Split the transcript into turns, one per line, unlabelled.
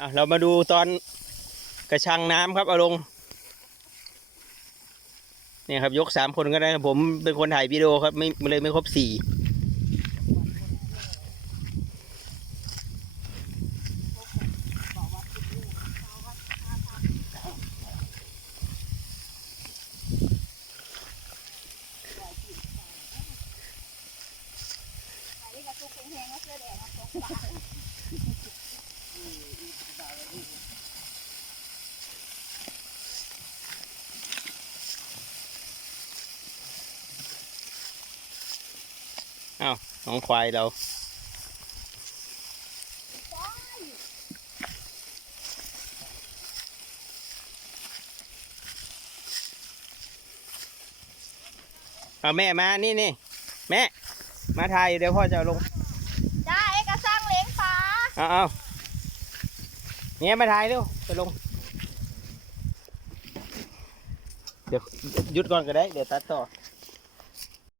อะเรามาดูตอนกระชังน้ำครับเอาลงเนี่ยครับยกสามคนก็ได้ครับผมเป็นคนถ่ายวิดีโอครับไม่เลยไม่ครบสี่
นี่กระตุกแห้งๆแล้วเสื้อแดงมาตกปลา
น้องควายเราเอาแม่มา นี่นี่แม่ มาถ่ายเดี๋ยวพ่อจะเอาลง
จ้าเอกสร้างเลี้ยงปลา
เอาเอาเนี่ยมาถ่ายเร็วไปลง เดี๋ยวหยุดก่อนก็ได้ เดี๋ยวตัดต่อ